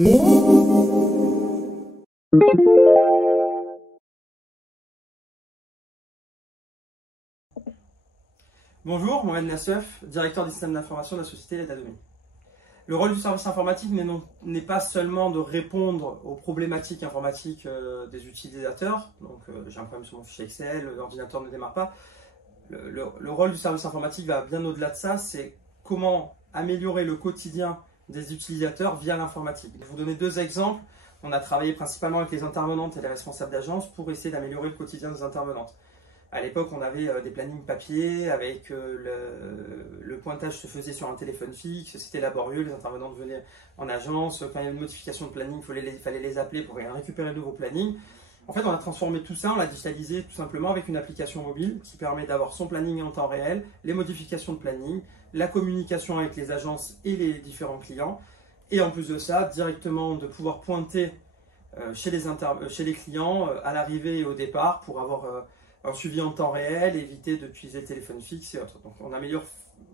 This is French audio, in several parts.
Bonjour, Mohamed Nassef, directeur des systèmes d'information de la société Datadomi. Le rôle du service informatique n'est pas seulement de répondre aux problématiques informatiques des utilisateurs. Donc j'ai un problème sur mon fichier Excel, l'ordinateur ne démarre pas. Le rôle du service informatique va bien au-delà de ça, c'est comment améliorer le quotidien des utilisateurs via l'informatique. Je vais vous donner deux exemples. On a travaillé principalement avec les intervenantes et les responsables d'agence pour essayer d'améliorer le quotidien des intervenantes. À l'époque, on avait des plannings papier avec le pointage se faisait sur un téléphone fixe, c'était laborieux, les intervenants venaient en agence, quand il y avait une modification de planning, il fallait les appeler pour récupérer de nouveaux plannings. En fait, on a transformé tout ça, on l'a digitalisé tout simplement avec une application mobile qui permet d'avoir son planning en temps réel, les modifications de planning, la communication avec les agences et les différents clients, et en plus de ça, directement de pouvoir pointer chez les clients à l'arrivée et au départ pour avoir un suivi en temps réel, éviter d'utiliser le téléphone fixe et autres. Donc on améliore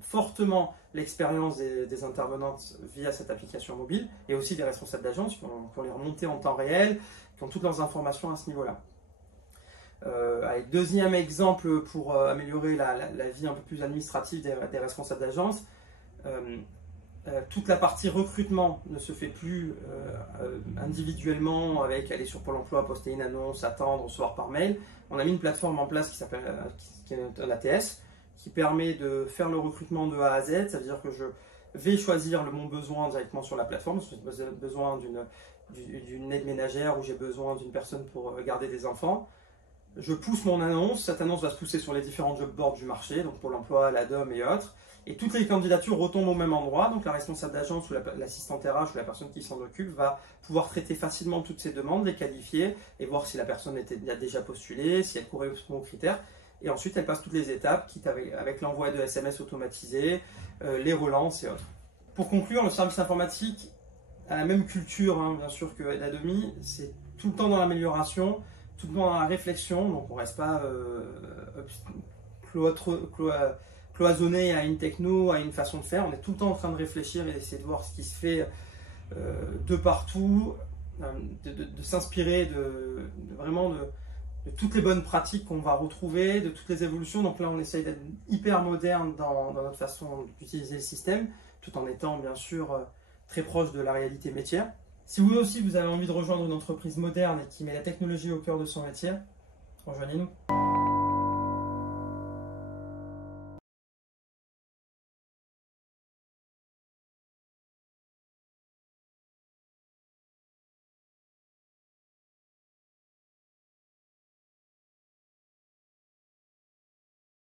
fortement l'expérience des intervenantes via cette application mobile et aussi des responsables d'agence qui ont les remontées en temps réel, qui ont toutes leurs informations à ce niveau-là. Deuxième exemple pour améliorer la vie un peu plus administrative des responsables d'agence, toute la partie recrutement ne se fait plus individuellement avec aller sur Pôle emploi, poster une annonce, attendre, recevoir par mail. On a mis une plateforme en place qui est un ATS qui permet de faire le recrutement de A à Z. Ça veut dire que je vais choisir mon besoin directement sur la plateforme. Si j'ai besoin d'une aide ménagère ou j'ai besoin d'une personne pour garder des enfants. Je pousse mon annonce. Cette annonce va se pousser sur les différents job boards du marché, donc Pôle emploi, l'ADOM et autres. Et toutes les candidatures retombent au même endroit. Donc la responsable d'agence ou l'assistante RH ou la personne qui s'en occupe va pouvoir traiter facilement toutes ces demandes, les qualifier et voir si la personne a déjà postulé, si elle correspond aux critères. Et ensuite, elle passe toutes les étapes, quitte avec l'envoi de SMS automatisés, les relances et autres. Pour conclure, le service informatique a la même culture, bien sûr, que Datadomi. C'est tout le temps dans l'amélioration, tout le temps dans la réflexion. Donc on ne reste pas cloisonné à une techno, à une façon de faire. On est tout le temps en train de réfléchir et d'essayer de voir ce qui se fait de partout, de s'inspirer vraiment de toutes les bonnes pratiques qu'on va retrouver, de toutes les évolutions. Donc là, on essaye d'être hyper moderne dans notre façon d'utiliser le système, tout en étant bien sûr très proche de la réalité métier. Si vous aussi, vous avez envie de rejoindre une entreprise moderne et qui met la technologie au cœur de son métier, rejoignez-nous.